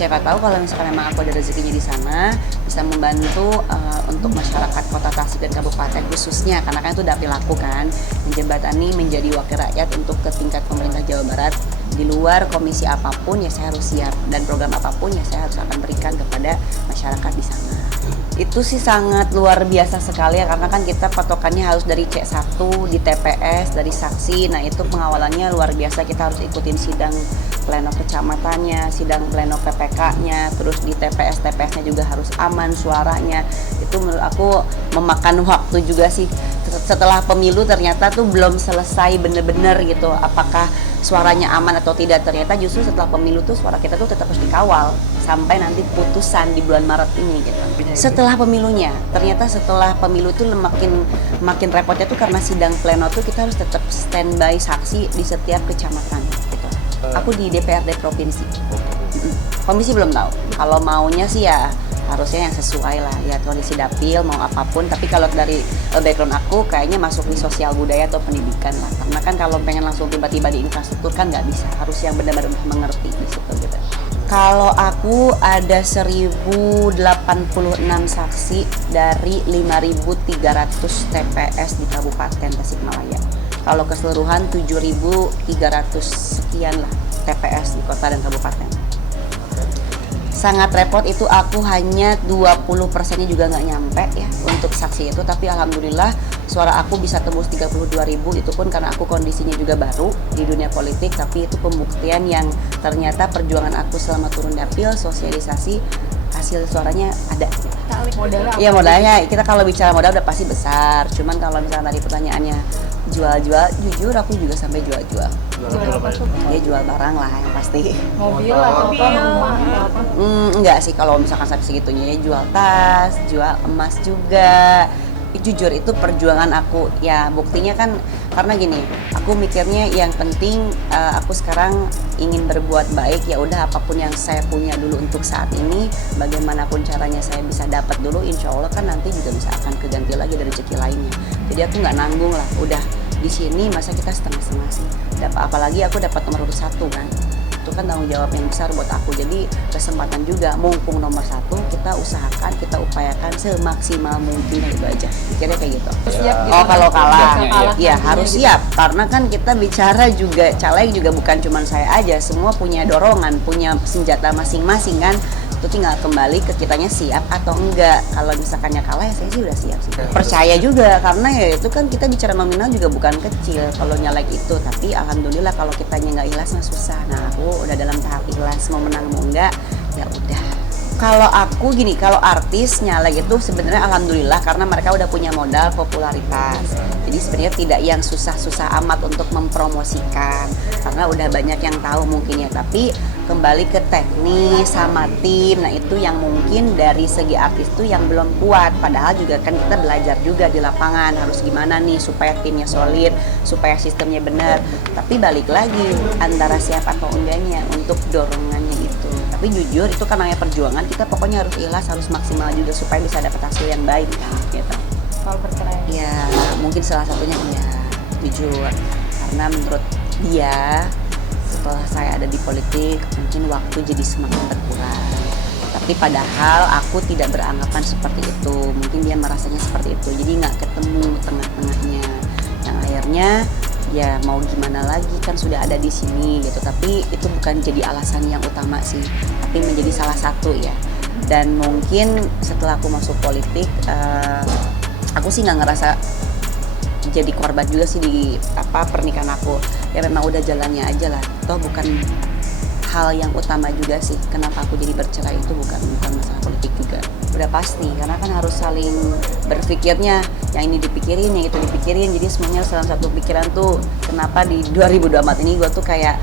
siapa tahu kalau misalkan memang aku ada rezekinya di sana bisa membantu untuk masyarakat Kota Tasik dan Kabupaten khususnya karena kan itu dapil aku kan menjembatani menjadi wakil rakyat untuk ke tingkat pemerintah Jawa Barat di luar komisi apapun ya saya harus siap dan program apapun ya saya harus akan berikan kepada masyarakat di sana. Itu sih sangat luar biasa sekali ya karena kan kita patokannya harus dari C1 di TPS dari saksi. Nah itu pengawalannya luar biasa, kita harus ikutin sidang pleno kecamatannya, sidang pleno PPK-nya, terus di TPS-TPS-nya juga harus aman suaranya. Itu menurut aku memakan waktu juga sih. Setelah pemilu ternyata tuh belum selesai bener-bener gitu apakah suaranya aman atau tidak. Ternyata justru setelah pemilu tuh suara kita tuh tetap harus dikawal sampai nanti putusan di bulan Maret ini gitu. Setelah pemilunya, ternyata setelah pemilu tuh makin repotnya tuh karena sidang pleno tuh kita harus tetap standby saksi di setiap kecamatan gitu. Aku di DPRD provinsi. Komisi belum tahu. Kalau maunya sih ya harusnya yang sesuai lah, lihat kondisi dapil mau apapun. Tapi kalau dari background aku kayaknya masuk di sosial budaya atau pendidikan lah. Karena kan kalau pengen langsung tiba-tiba di infrastruktur kan nggak bisa, harus yang benar-benar mengerti di situ gitu. Kalau aku ada 1086 saksi dari 5.300 TPS di Kabupaten Tasikmalaya. Kalau keseluruhan 7.300 sekian lah TPS di kota dan kabupaten. Sangat repot itu aku hanya 20%-nya juga nggak nyampe ya untuk saksi itu. Tapi alhamdulillah suara aku bisa tembus 32.000 itu pun karena aku kondisinya juga baru di dunia politik. Tapi itu pembuktian yang ternyata perjuangan aku selama turun dapil, sosialisasi, hasil suaranya ada. Modalnya Iya modalnya, kita kalau bicara modal udah pasti besar. Cuman kalau misalnya tadi pertanyaannya jual-jual, jujur aku juga sampai jual-jual. Dia jual barang lah yang pasti. mobil atau rumah apa? Enggak sih kalau misalkan sampai segitunya ya jual tas, jual emas juga. Jujur itu perjuangan aku ya buktinya kan karena gini aku mikirnya yang penting aku sekarang ingin berbuat baik ya udah apapun yang saya punya dulu untuk saat ini bagaimanapun caranya saya bisa dapat dulu insya Allah kan nanti juga bisa akan keganti lagi dari rezeki lainnya jadi aku nggak nanggung lah udah di sini masa kita setengah-setengah sih apalagi aku dapat nomor urut 1 kan itu kan tanggung jawab yang besar buat aku jadi kesempatan juga mumpung nomor 1 kita usahakan kita upayakan semaksimal mungkin itu aja kira kayak gitu. Siap gitu. Oh kalau kalah ya harus gitu. siap karena kan kita bicara juga caleg juga bukan cuma saya aja semua punya dorongan punya senjata masing-masing kan itu tinggal kembali ke kitanya siap atau enggak kalau misalkannya kalah ya saya sih udah siap sih percaya juga karena ya itu kan kita bicara nominal juga bukan kecil kalau nyalek itu tapi alhamdulillah kalau kitanya nggak ikhlas mah susah nah aku udah dalam tahap ikhlas mau menang mau enggak ya udah kalau aku gini kalau artis nyalek itu sebenarnya alhamdulillah karena mereka udah punya modal popularitas jadi sebenarnya tidak yang susah-susah amat untuk mempromosikan karena udah banyak yang tahu mungkin ya tapi kembali ke teknis sama tim nah itu yang mungkin dari segi artis itu yang belum kuat padahal juga kan kita belajar juga di lapangan harus gimana nih supaya timnya solid supaya sistemnya benar tapi balik lagi antara siap atau enggaknya untuk dorongannya itu tapi jujur itu kan namanya perjuangan kita pokoknya harus ikhlas harus maksimal juga supaya bisa dapat hasil yang baik kan gitu Soal bercerai ya mungkin salah satunya ya jujur karena menurut dia setelah saya ada di politik mungkin waktu jadi semakin berkurang tapi padahal aku tidak beranggapan seperti itu mungkin dia merasanya seperti itu jadi nggak ketemu tengah-tengahnya yang akhirnya ya mau gimana lagi kan sudah ada di sini gitu tapi itu bukan jadi alasan yang utama sih tapi menjadi salah satu ya dan mungkin setelah aku masuk politik aku sih nggak ngerasa jadi korban juga sih di pernikahan aku ya memang udah jalannya aja lah toh bukan hal yang utama juga sih kenapa aku jadi bercerai itu bukan masalah politik juga udah pasti karena kan harus saling berpikirnya yang ini dipikirin yang itu dipikirin jadi semuanya dalam satu pikiran tuh kenapa di 2024 ini gue tuh kayak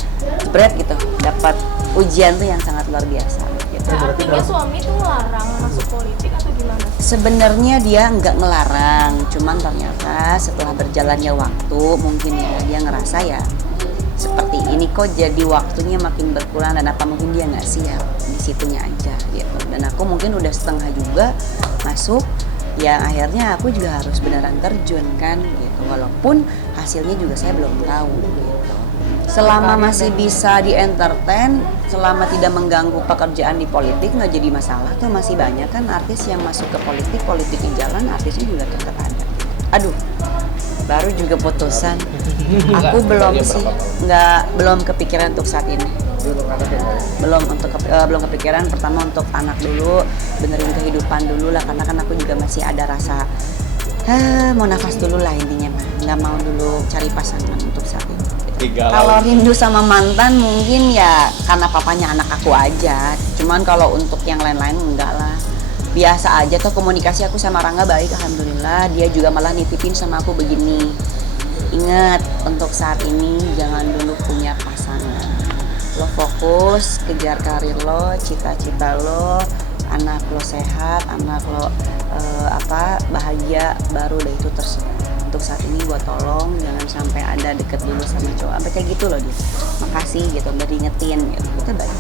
berat gitu dapat ujian tuh yang sangat luar biasa gitu. Artinya suami tuh ngelarang masuk politik atau gimana? Sebenarnya dia nggak ngelarang, cuman ternyata setelah berjalannya waktu mungkin ya dia ngerasa ya seperti ini kok jadi waktunya makin berkurang dan apa mungkin dia nggak siap di situnya aja gitu. Dan aku mungkin udah setengah juga masuk, ya akhirnya aku juga harus beneran terjun kan gitu. Walaupun hasilnya juga saya belum tahu gitu. selama masih bisa di entertain, selama tidak mengganggu pekerjaan di politik nggak jadi masalah. Tuh masih banyak kan artis yang masuk ke politik, politiknya jalan, artisnya juga tetap ada. Aduh, baru juga putusan. Aku belum sih, belum kepikiran untuk saat ini. Belum kepikiran. Pertama untuk anak dulu, benerin kehidupan dulu lah, karena kan aku juga masih ada rasa mau nafas dulu lah intinya mah. Nggak mau dulu cari pasangan untuk saat ini. Kalau rindu sama mantan mungkin ya karena papanya anak aku aja. Cuman kalau untuk yang lain-lain enggak lah. Biasa aja tuh komunikasi aku sama Rangga baik, alhamdulillah. Dia juga malah nitipin sama aku begini. Ingat, untuk saat ini jangan dulu punya pasangan. Lo fokus, kejar karir lo, cita-cita lo, anak lo sehat, anak lo bahagia, baru deh itu terserah. Untuk saat ini gue tolong jangan sampai ada deket dulu sama cowok, sampai kayak gitu loh dia. Makasih gitu, udah diingetin gitu. Kita baik.